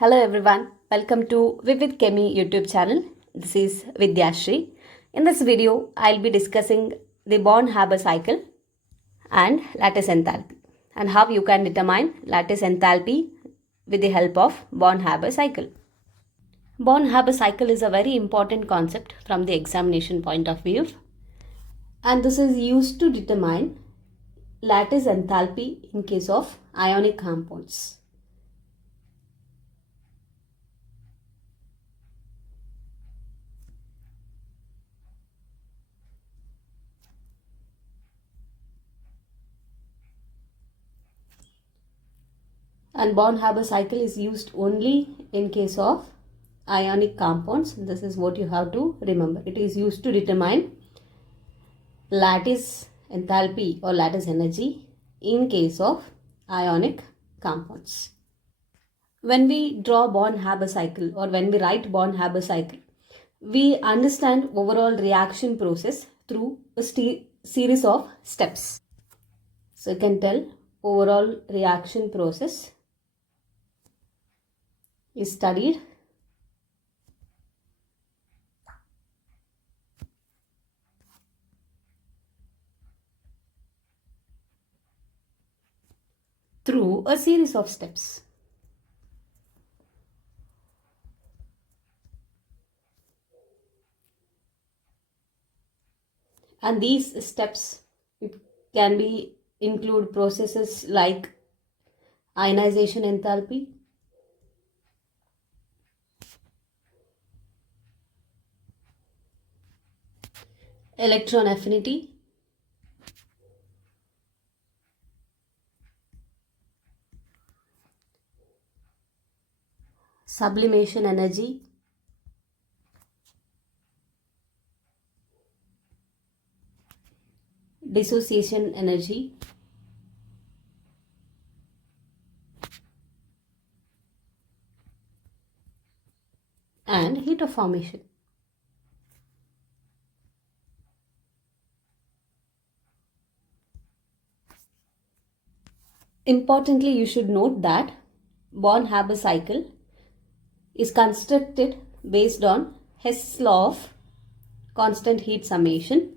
Hello everyone, welcome to Vivid Chemi YouTube channel. This is Vidyashri. In this video, I'll be discussing the Born Haber cycle and lattice enthalpy and how you can determine lattice enthalpy with the help of Born Haber cycle. Born Haber cycle is a very important concept from the examination point of view, and this is used to determine lattice enthalpy in case of ionic compounds. And Born Haber cycle is used only in case of ionic compounds. This is what you have to remember. It is used to determine lattice enthalpy or lattice energy in case of ionic compounds. When we draw Born Haber cycle or when we write Born Haber cycle, we understand overall reaction process through a series of steps. So you can tell overall reaction process is studied through a series of steps. And these steps can include processes like ionization enthalpy, electron affinity, sublimation energy, dissociation energy, and heat of formation. Importantly, you should note that Born Haber cycle is constructed based on Hess's law of constant heat summation.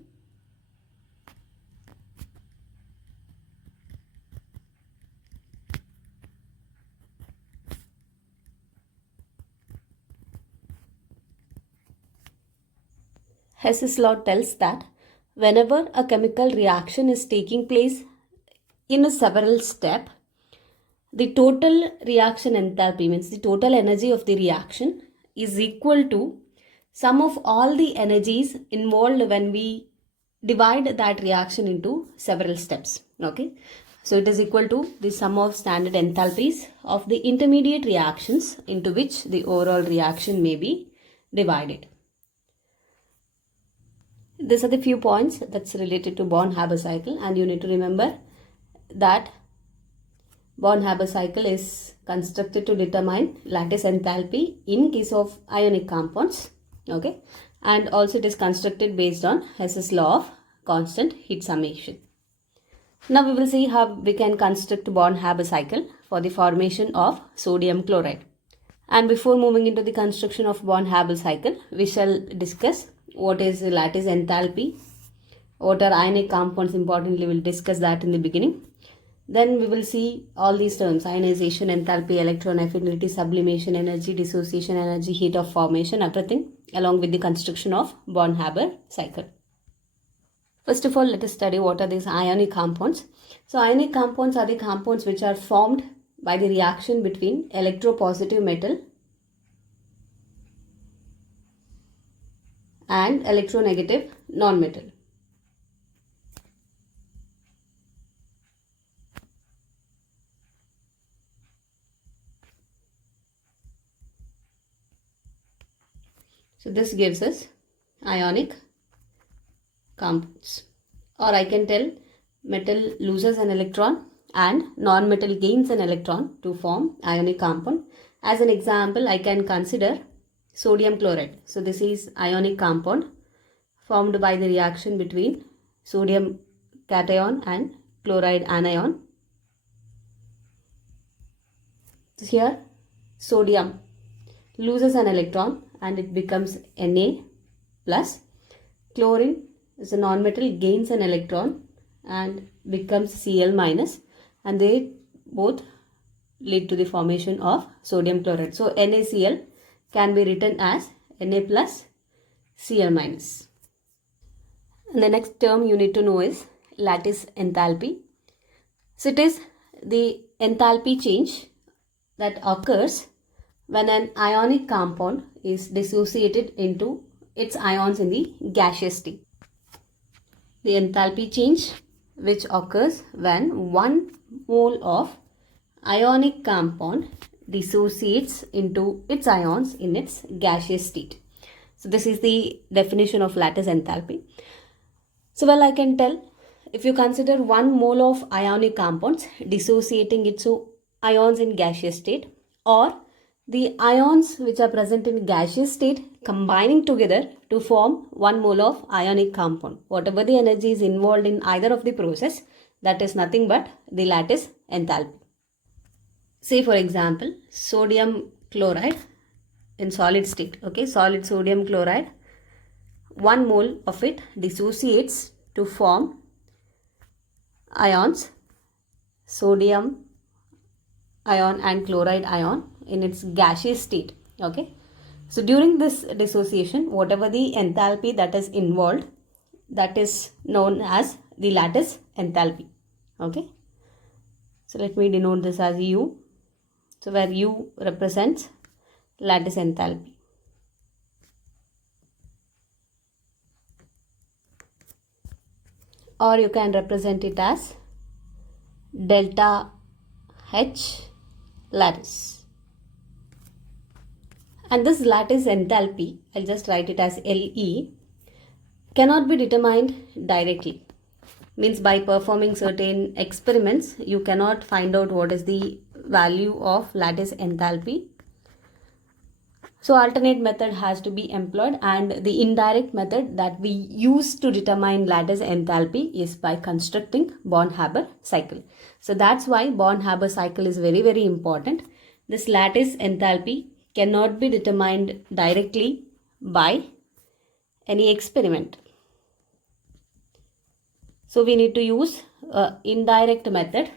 Hess's law tells that whenever a chemical reaction is taking place in a several step, the total reaction enthalpy, means the total energy of the reaction, is equal to sum of all the energies involved when we divide that reaction into several steps. Okay, so it is equal to the sum of standard enthalpies of the intermediate reactions into which the overall reaction may be divided. These are the few points that's related to Born Haber cycle, and you need to remember that Born Haber cycle is constructed to determine lattice enthalpy in case of ionic compounds. Okay, and also it is constructed based on Hess's law of constant heat summation. Now we will see how we can construct Born Haber cycle for the formation of sodium chloride. And before moving into the construction of Born Haber cycle, we shall discuss what is lattice enthalpy, what are ionic compounds. Importantly, we'll discuss that in the beginning. Then we will see all these terms: ionization, enthalpy, electron affinity, sublimation energy, dissociation energy, heat of formation, everything along with the construction of Born Haber cycle. First of all, let us study what are these ionic compounds. So ionic compounds are the compounds which are formed by the reaction between electropositive metal and electronegative non-metal. So this gives us ionic compounds. Or I can tell metal loses an electron and non-metal gains an electron to form ionic compound. As an example, I can consider sodium chloride. So this is ionic compound formed by the reaction between sodium cation and chloride anion. Here sodium loses an electron and it becomes Na plus. Chlorine is a nonmetal, gains an electron and becomes Cl minus, and they both lead to the formation of sodium chloride. So NaCl can be written as Na plus Cl minus. And the next term you need to know is lattice enthalpy. So it is the enthalpy change that occurs when an ionic compound is dissociated into its ions in the gaseous state. The enthalpy change which occurs when 1 mole of ionic compound dissociates into its ions in its gaseous state. So this is the definition of lattice enthalpy. So well, I can tell, if you consider 1 mole of ionic compounds dissociating into ions in gaseous state, or the ions which are present in gaseous state combining together to form 1 mole of ionic compound, whatever the energy is involved in either of the process, that is nothing but the lattice enthalpy. Say for example, sodium chloride in solid state, okay, solid sodium chloride, 1 mole of it dissociates to form ions, sodium ion and chloride ion in its gaseous state, okay. So during this dissociation, whatever the enthalpy that is involved, that is known as the lattice enthalpy, okay. So let me denote this as U. So where U represents lattice enthalpy. Or you can represent it as delta H lattice. And this lattice enthalpy, I'll just write it as Le, cannot be determined directly. Means by performing certain experiments, you cannot find out what is the value of lattice enthalpy. So alternate method has to be employed, and the indirect method that we use to determine lattice enthalpy is by constructing Born Haber cycle. So that's why Born Haber cycle is very, very important. This lattice enthalpy cannot be determined directly by any experiment. So we need to use an indirect method,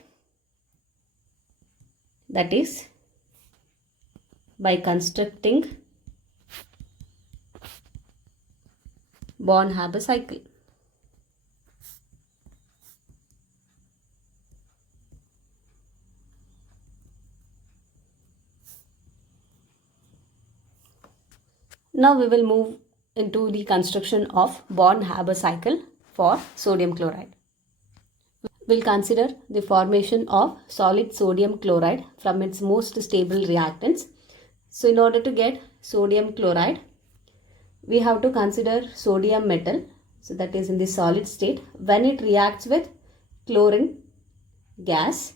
that is by constructing Born Haber cycle. Now we will move into the construction of Born Haber cycle for sodium chloride. We'll consider the formation of solid sodium chloride from its most stable reactants. So in order to get sodium chloride, we have to consider sodium metal, so that is in the solid state. When it reacts with chlorine gas,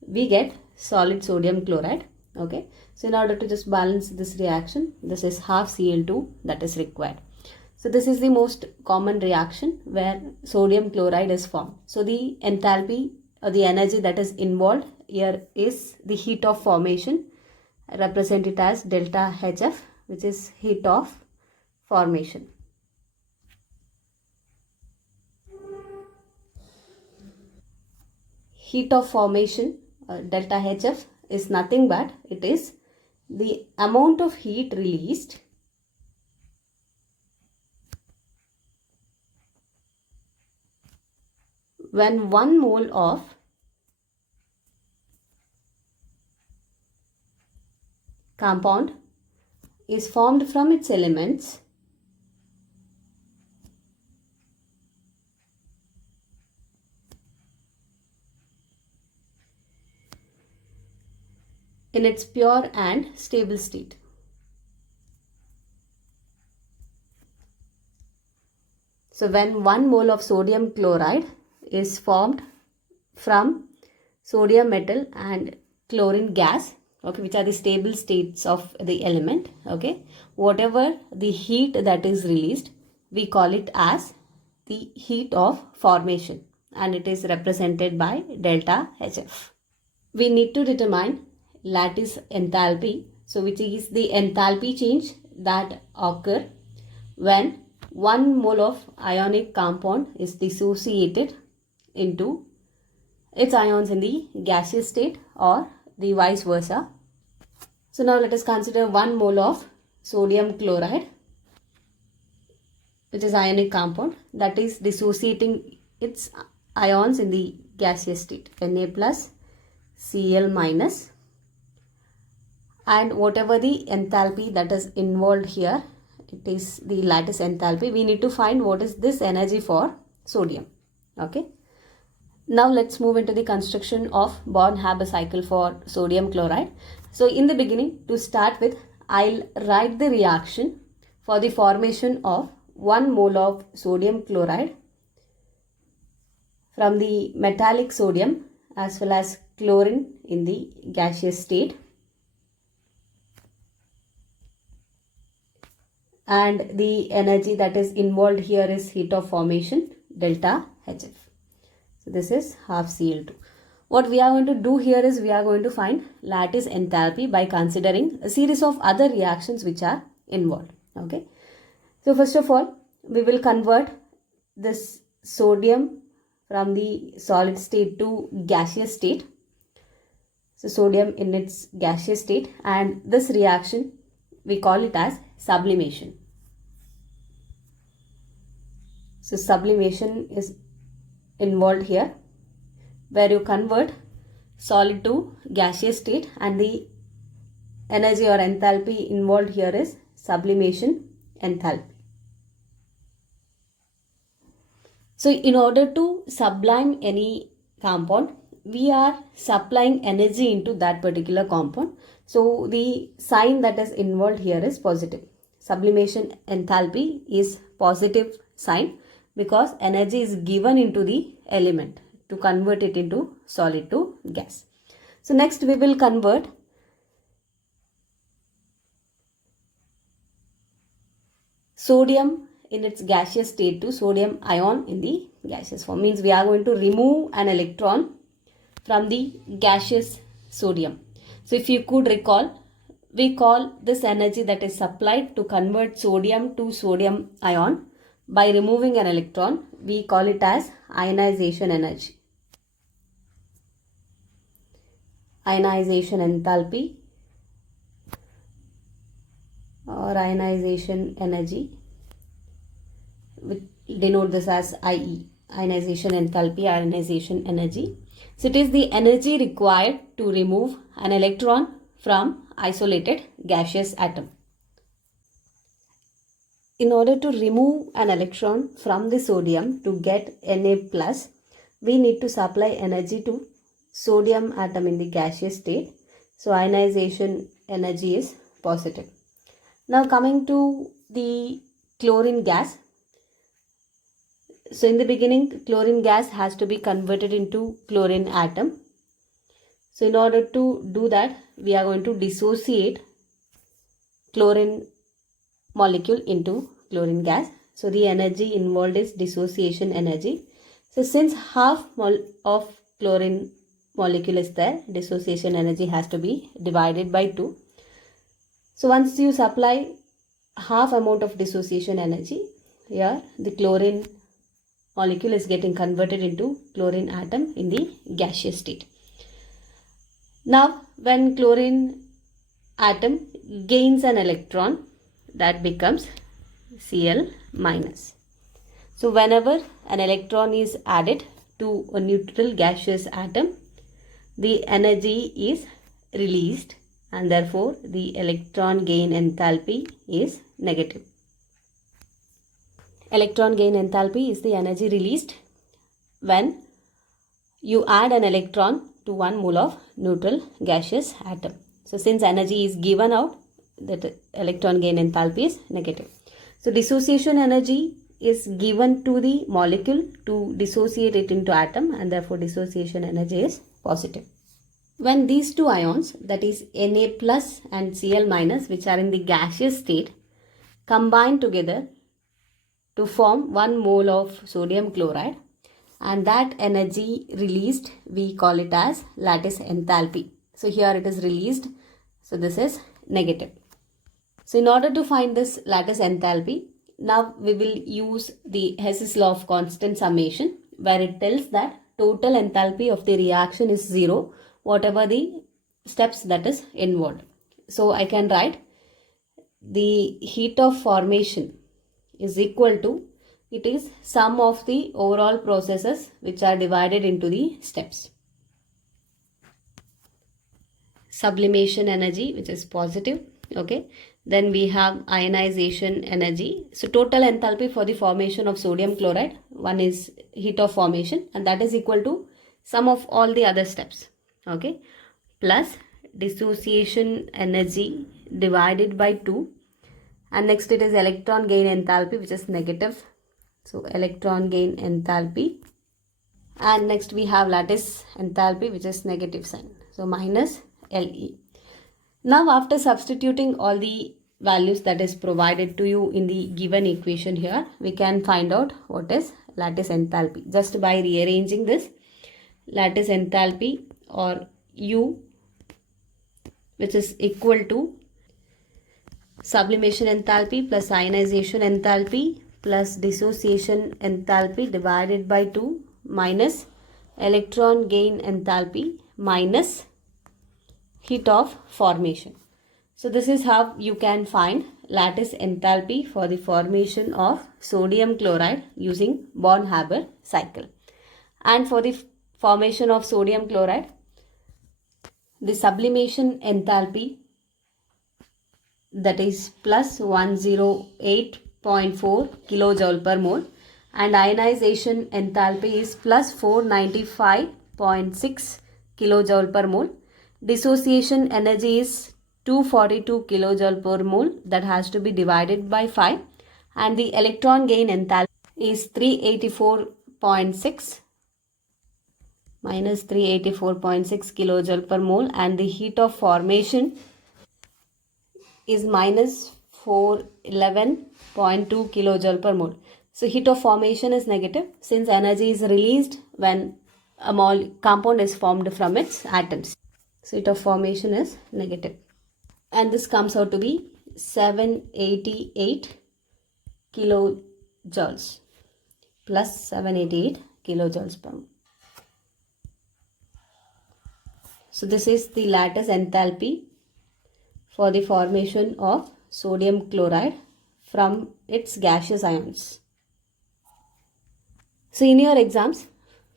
we get solid sodium chloride, okay. So in order to just balance this reaction, this is half Cl2 that is required. So this is the most common reaction where sodium chloride is formed. So the enthalpy or the energy that is involved here is the heat of formation. I represent it as delta HF, which is heat of formation. Heat of formation, delta HF, is nothing but it is the amount of heat released when 1 mole of compound is formed from its elements in its pure and stable state. So when 1 mole of sodium chloride is formed from sodium metal and chlorine gas, okay, which are the stable states of the element, okay, whatever the heat that is released, we call it as the heat of formation, and it is represented by delta HF. We need to determine lattice enthalpy, so which is the enthalpy change that occur when 1 mole of ionic compound is dissociated into its ions in the gaseous state or the vice versa. So now let us consider 1 mole of sodium chloride, which is ionic compound, that is dissociating its ions in the gaseous state, Na plus Cl minus, and whatever the enthalpy that is involved here, it is the lattice enthalpy. We need to find what is this energy for sodium. Okay. Now let's move into the construction of Born Haber cycle for sodium chloride. So in the beginning, to start with, I'll write the reaction for the formation of 1 mole of sodium chloride from the metallic sodium as well as chlorine in the gaseous state. And the energy that is involved here is heat of formation, delta HF. So this is half Cl2. What we are going to do here is we are going to find lattice enthalpy by considering a series of other reactions which are involved. Okay. So first of all, we will convert this sodium from the solid state to gaseous state. So sodium in its gaseous state, and this reaction we call it as sublimation. So sublimation is involved here, where you convert solid to gaseous state, and the energy or enthalpy involved here is sublimation enthalpy. So in order to sublime any compound, we are supplying energy into that particular compound. So the sign that is involved here is positive. Sublimation enthalpy is positive sign because energy is given into the element to convert it into solid to gas. So next we will convert sodium in its gaseous state to sodium ion in the gaseous form. Means we are going to remove an electron from the gaseous sodium. So if you could recall, we call this energy that is supplied to convert sodium to sodium ion by removing an electron, we call it as ionization energy. Ionization enthalpy or ionization energy, we denote this as IE, ionization enthalpy, ionization energy. So it is the energy required to remove an electron from isolated gaseous atom. In order to remove an electron from the sodium to get Na plus, we need to supply energy to sodium atom in the gaseous state. So ionization energy is positive. Now coming to the chlorine gas. So in the beginning, chlorine gas has to be converted into chlorine atom. So in order to do that, we are going to dissociate chlorine molecule into chlorine gas. So the energy involved is dissociation energy. So since half mole of chlorine molecule is there, dissociation energy has to be divided by 2. So once you supply half amount of dissociation energy, here the chlorine molecule is getting converted into chlorine atom in the gaseous state. Now when chlorine atom gains an electron, that becomes Cl minus. So whenever an electron is added to a neutral gaseous atom, the energy is released and therefore the electron gain enthalpy is negative. Electron gain enthalpy is the energy released when you add an electron to 1 mole of neutral gaseous atom. So since energy is given out, that electron gain enthalpy is negative. So dissociation energy is given to the molecule to dissociate it into atom, and therefore dissociation energy is positive. When these two ions, that is Na plus and Cl minus, which are in the gaseous state, combine together to form 1 mole of sodium chloride, and that energy released we call it as lattice enthalpy. So here it is released. So this is negative. So in order to find this lattice enthalpy, now we will use the Hess's law of constant summation, where it tells that total enthalpy of the reaction is 0, whatever the steps that is involved. So I can write the heat of formation is equal to, it is sum of the overall processes which are divided into the steps. Sublimation energy, which is positive, okay. Then we have ionization energy. So total enthalpy for the formation of sodium chloride, one is heat of formation, and that is equal to sum of all the other steps, okay, plus dissociation energy divided by 2, and next it is electron gain enthalpy, which is negative. So electron gain enthalpy, and next we have lattice enthalpy, which is negative sign, so minus Le. Now after substituting all the values that is provided to you in the given equation here, we can find out what is lattice enthalpy just by rearranging this. Lattice enthalpy, or U, which is equal to sublimation enthalpy plus ionization enthalpy plus dissociation enthalpy divided by 2 minus electron gain enthalpy minus heat of formation. So this is how you can find lattice enthalpy for the formation of sodium chloride using Born Haber cycle. And for the formation of sodium chloride, the sublimation enthalpy, that is plus 108.4 kilojoule per mole, and ionization enthalpy is plus 495.6 kilojoule per mole. Dissociation energy is 242 kilojoule per mole, that has to be divided by 5, and the electron gain enthalpy is 384.6 minus 384.6 kilojoule per mole, and the heat of formation is minus 411.2 kilojoule per mole. So heat of formation is negative since energy is released when a compound is formed from its atoms. So heat of formation is negative, and this comes out to be 788 kilojoules plus 788 kilojoules per mole. So this is the lattice enthalpy for the formation of sodium chloride from its gaseous ions. So in your exams,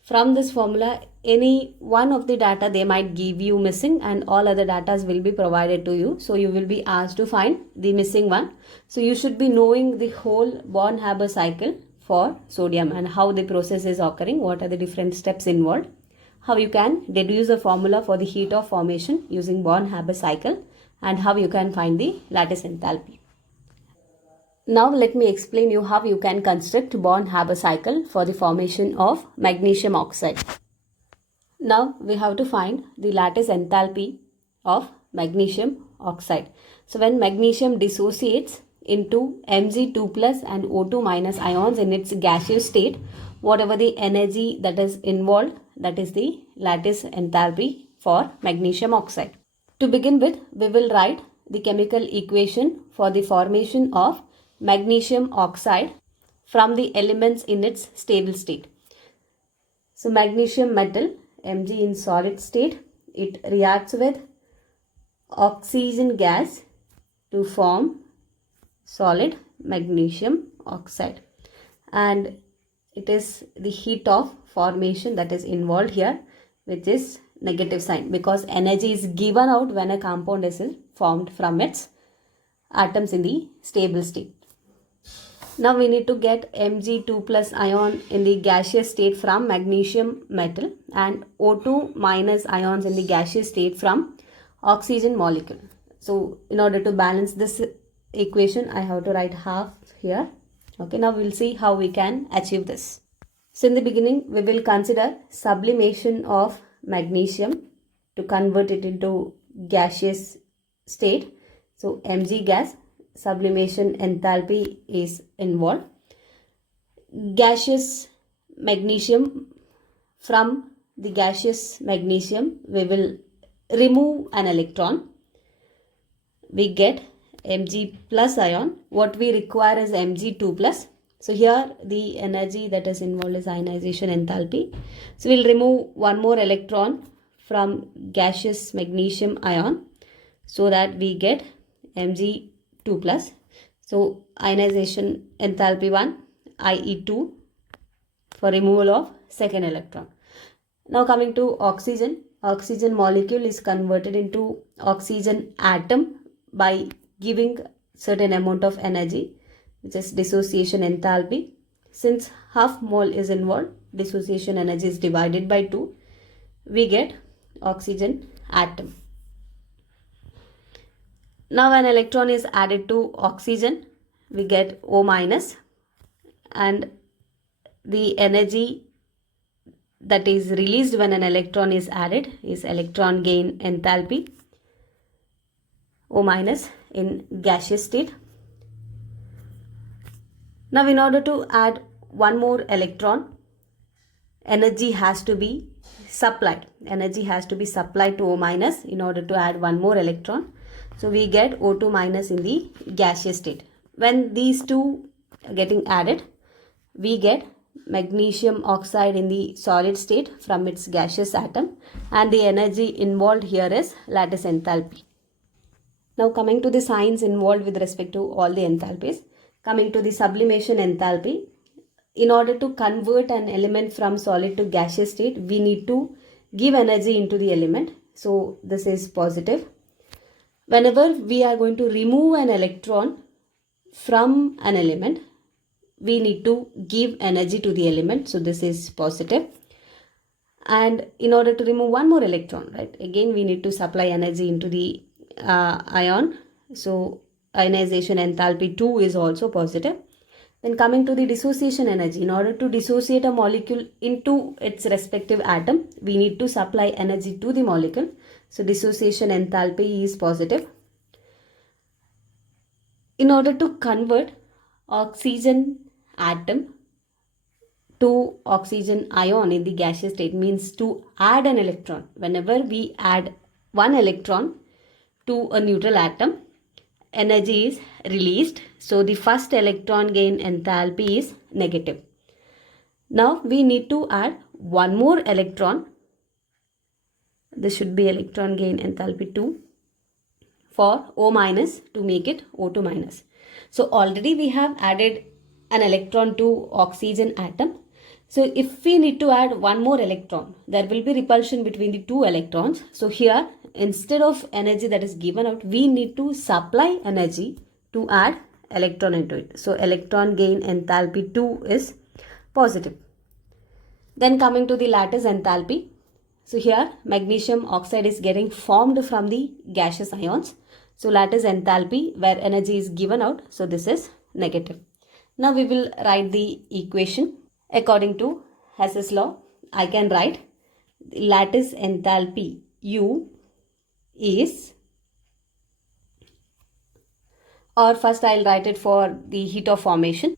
from this formula, any one of the data they might give you missing, and all other data will be provided to you. So you will be asked to find the missing one. So you should be knowing the whole Born Haber cycle for sodium and how the process is occurring, what are the different steps involved, how you can deduce a formula for the heat of formation using Born Haber cycle, and how you can find the lattice enthalpy. Now let me explain you how you can construct Born Haber cycle for the formation of magnesium oxide. Now we have to find the lattice enthalpy of magnesium oxide. So when magnesium dissociates into Mg2 plus and O2 minus ions in its gaseous state, whatever the energy that is involved, that is the lattice enthalpy for magnesium oxide. To begin with, we will write the chemical equation for the formation of magnesium oxide from the elements in its stable state. So magnesium metal, Mg in solid state, it reacts with oxygen gas to form solid magnesium oxide, and it is the heat of formation that is involved here, which is negative sign, because energy is given out when a compound is formed from its atoms in the stable state. Now we need to get Mg2 plus ion in the gaseous state from magnesium metal and O2 minus ions in the gaseous state from oxygen molecule. So in order to balance this equation, I have to write half here. Okay, now we'll see how we can achieve this. So in the beginning, we will consider sublimation of magnesium to convert it into gaseous state. So Mg gas, sublimation enthalpy is involved. Gaseous magnesium, from the gaseous magnesium we will remove an electron, we get Mg plus ion. What we require is Mg2 plus. So here the energy that is involved is ionization enthalpy. So we'll remove one more electron from gaseous magnesium ion so that we get Mg2 plus. So ionization enthalpy 1, IE2 for removal of second electron. Now coming to oxygen. Oxygen molecule is converted into oxygen atom by giving certain amount of energy, which is dissociation enthalpy. Since half mole is involved, dissociation energy is divided by 2. We get oxygen atom. Now an electron is added to oxygen, we get O minus, and the energy that is released when an electron is added is electron gain enthalpy, O minus in gaseous state. Now in order to add one more electron, energy has to be supplied. Energy has to be supplied to O minus in order to add one more electron. So we get O2 minus in the gaseous state. When these two are getting added, we get magnesium oxide in the solid state from its gaseous atom, and the energy involved here is lattice enthalpy. Now coming to the signs involved with respect to all the enthalpies. Coming to the sublimation enthalpy. In order to convert an element from solid to gaseous state, we need to give energy into the element. So this is positive. Whenever we are going to remove an electron from an element, we need to give energy to the element. So this is positive. And in order to remove one more electron, right, again we need to supply energy into the ion. So ionization enthalpy 2 is also positive. Then coming to the dissociation energy, in order to dissociate a molecule into its respective atom, we need to supply energy to the molecule. So dissociation enthalpy is positive. In order to convert oxygen atom to oxygen ion in the gaseous state, means to add an electron. Whenever we add one electron to a neutral atom, energy is released. So the first electron gain enthalpy is negative. Now we need to add one more electron. This should be electron gain enthalpy 2 for O minus to make it O2 minus. So already we have added an electron to oxygen atom. So if we need to add one more electron, there will be repulsion between the two electrons. So here, instead of energy that is given out, we need to supply energy to add electron into it. So electron gain enthalpy 2 is positive. Then coming to the lattice enthalpy. So here magnesium oxide is getting formed from the gaseous ions. So lattice enthalpy where energy is given out. So this is negative. Now we will write the equation. According to Hess's law, I can write the lattice enthalpy U is, or first I'll write it for the heat of formation.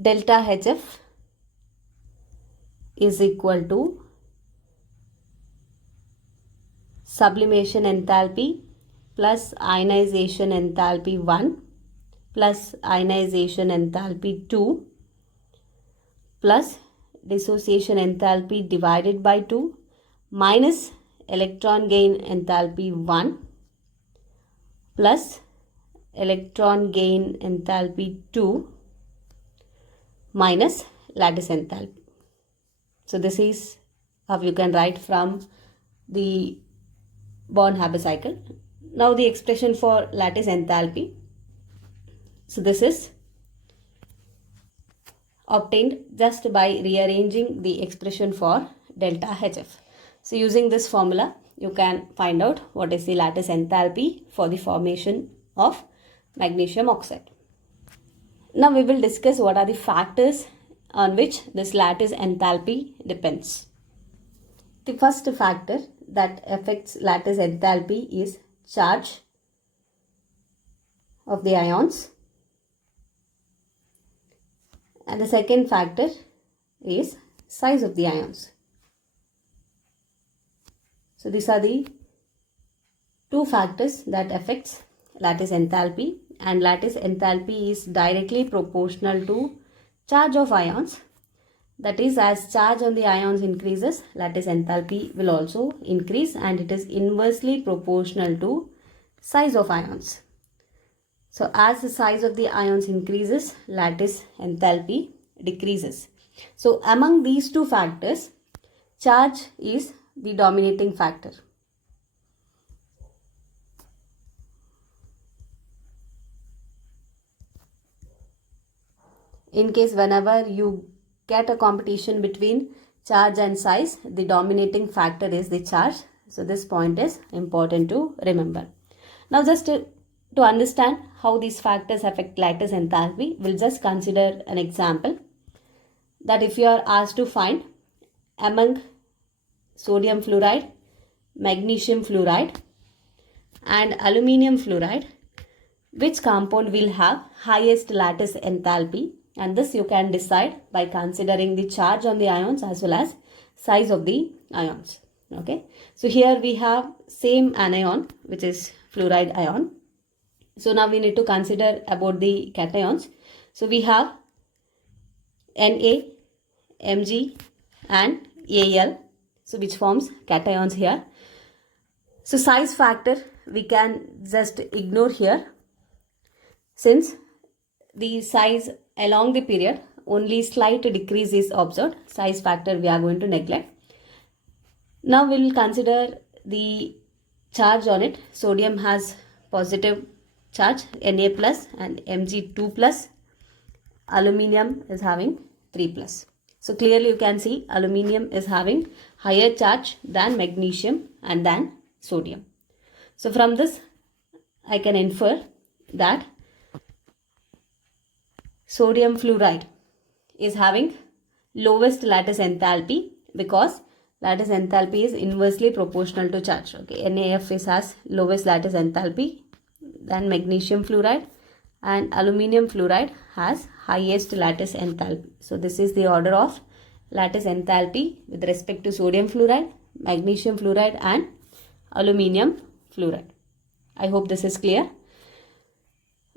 Delta HF is equal to sublimation enthalpy plus ionization enthalpy 1 plus ionization enthalpy 2 plus dissociation enthalpy divided by 2 minus electron gain enthalpy 1 plus electron gain enthalpy 2 minus lattice enthalpy. So this is how you can write from the Born Haber cycle. Now the expression for lattice enthalpy. So this is obtained just by rearranging the expression for delta HF. So using this formula, you can find out what is the lattice enthalpy for the formation of magnesium oxide. Now we will discuss what are the factors on which this lattice enthalpy depends. The first factor that affects lattice enthalpy is charge of the ions. And the second factor is size of the ions. So these are the two factors that affects lattice enthalpy, and lattice enthalpy is directly proportional to charge of ions. That is, as charge on the ions increases, lattice enthalpy will also increase, and it is inversely proportional to size of ions. So as the size of the ions increases, lattice enthalpy decreases. So among these two factors, charge is the dominating factor. In case whenever you get a competition between charge and size, the dominating factor is the charge. So this point is important to remember. Now just to understand how these factors affect lattice enthalpy, we'll just consider an example that if you are asked to find among sodium fluoride, magnesium fluoride and aluminum fluoride, which compound will have highest lattice enthalpy, and this you can decide by considering the charge on the ions as well as size of the ions. Okay, so here we have same anion, which is fluoride ion. So now we need to consider about the cations. So we have Na, Mg and Al, so which forms cations here. So size factor we can just ignore here, since the size along the period only slight decrease is observed. Size factor we are going to neglect. Now we will consider the charge on it. Sodium has positive charge, Na plus and Mg 2 plus. Aluminium is having 3 plus. So clearly you can see aluminium is having higher charge than magnesium and than sodium. So from this I can infer that sodium fluoride is having lowest lattice enthalpy, because lattice enthalpy is inversely proportional to charge. Okay, NaF has lowest lattice enthalpy than magnesium fluoride, and aluminum fluoride has highest lattice enthalpy. So this is the order of lattice enthalpy with respect to sodium fluoride, magnesium fluoride and aluminum fluoride. I hope this is clear.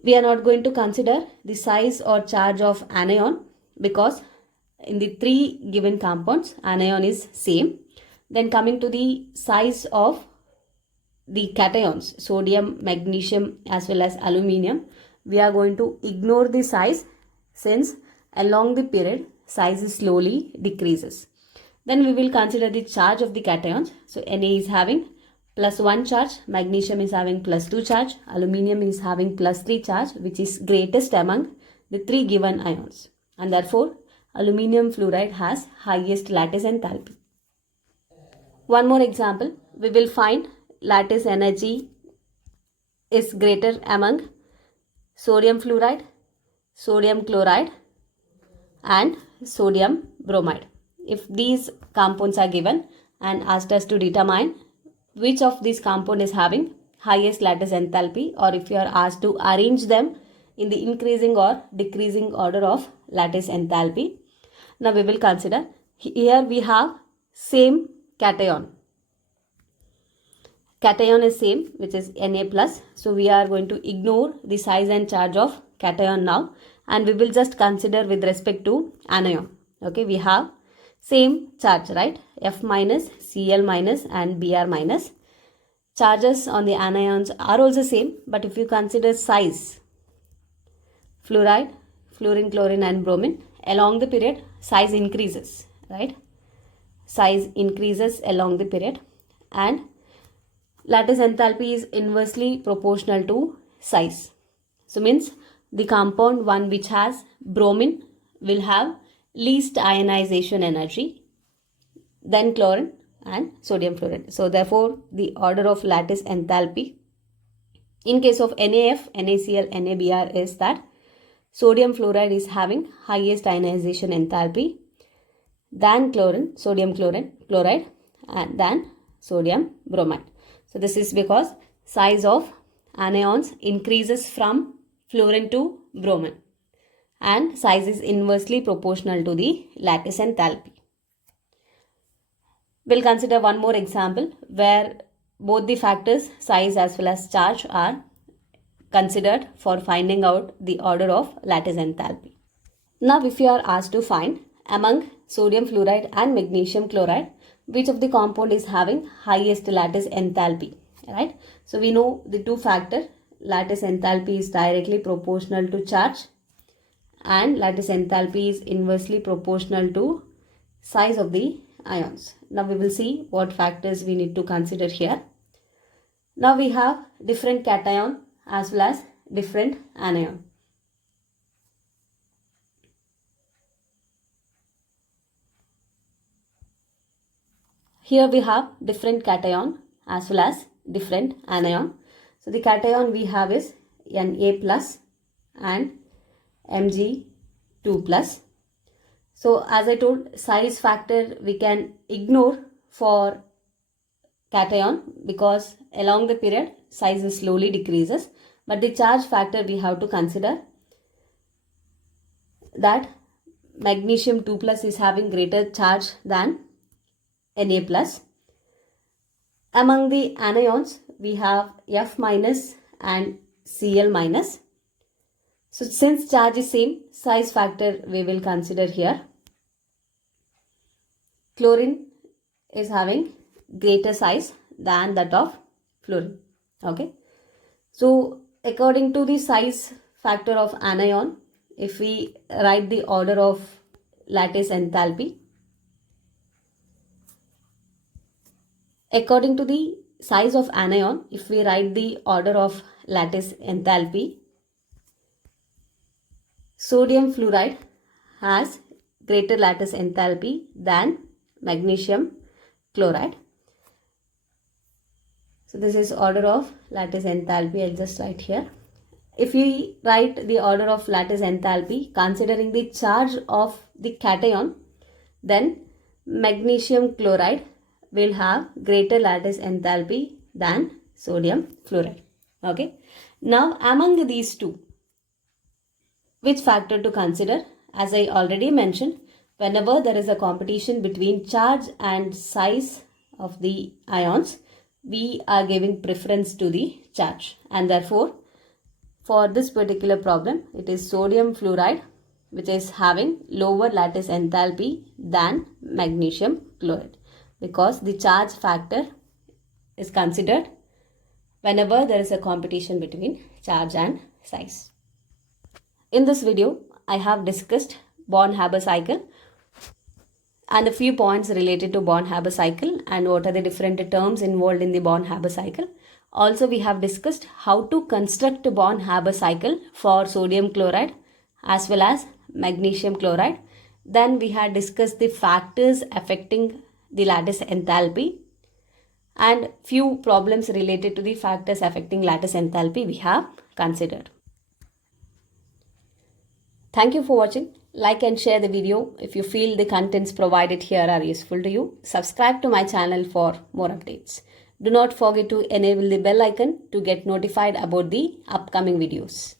We are not going to consider the size or charge of anion, because in the three given compounds anion is same. Then coming to the size of the cations, sodium, magnesium as well as aluminium, we are going to ignore the size, since along the period size slowly decreases. Then we will consider the charge of the cations. So Na is having plus 1 charge, magnesium is having plus 2 charge, aluminium is having plus 3 charge, which is greatest among the three given ions, and therefore aluminum fluoride has highest lattice enthalpy. One more example, we will find lattice energy is greater among sodium fluoride, sodium chloride and sodium bromide. If these compounds are given and asked us to determine which of these compound is having highest lattice enthalpy, or if you are asked to arrange them in the increasing or decreasing order of lattice enthalpy. Now we will consider, here we have same cation. Cation is same, which is Na plus. So we are going to ignore the size and charge of cation now, and we will just consider with respect to anion. Okay, we have same charge, right? F minus, Cl minus and Br minus. Charges on the anions are also same, but if you consider size, fluoride, fluorine, chlorine and bromine, along the period size increases, right? Size increases along the period, and lattice enthalpy is inversely proportional to size. So means the compound one which has bromine will have least ionization energy, then chlorine and sodium fluoride. So therefore the order of lattice enthalpy in case of NaF, NaCl, NaBr is that sodium fluoride is having highest ionization enthalpy, than chlorine, sodium chloride and than sodium bromide. So this is because size of anions increases from fluorine to bromine, and size is inversely proportional to the lattice enthalpy. We'll consider one more example where both the factors size as well as charge are considered for finding out the order of lattice enthalpy. Now if you are asked to find among sodium fluoride and magnesium chloride which of the compound is having highest lattice enthalpy, right? So we know the two factor lattice enthalpy is directly proportional to charge and lattice enthalpy is inversely proportional to size of the ions. Now we will see what factors we need to consider here. Now we have different cation as well as different anion. Here we have different cation as well as different anion. So the cation we have is Na plus and Mg2 plus. So as I told, size factor we can ignore for cation because along the period size slowly decreases, but the charge factor we have to consider that magnesium 2 plus is having greater charge than Na plus. Among the anions we have F minus and Cl minus. So since charge is same, size factor we will consider here. Chlorine is having greater size than that of fluorine. Okay. So according to the size factor of anion, if we write the order of lattice enthalpy, according to the size of anion, if we write the order of lattice enthalpy, sodium fluoride has greater lattice enthalpy than magnesium chloride. So this is order of lattice enthalpy. I'll just write here. If we write the order of lattice enthalpy considering the charge of the cation, then magnesium chloride will have greater lattice enthalpy than sodium fluoride. Okay. Now among these two, which factor to consider? As I already mentioned, whenever there is a competition between charge and size of the ions, we are giving preference to the charge, and therefore for this particular problem it is sodium fluoride which is having lower lattice enthalpy than magnesium chloride, because the charge factor is considered whenever there is a competition between charge and size. In this video, I have discussed Born Haber cycle and a few points related to Born Haber cycle and what are the different terms involved in the Born Haber cycle. Also, we have discussed how to construct a Born Haber cycle for sodium chloride as well as magnesium chloride. Then we had discussed the factors affecting the lattice enthalpy and few problems related to the factors affecting lattice enthalpy we have considered. Thank you for watching. Like and share the video if you feel the contents provided here are useful to you. Subscribe to my channel for more updates. Do not forget to enable the bell icon to get notified about the upcoming videos.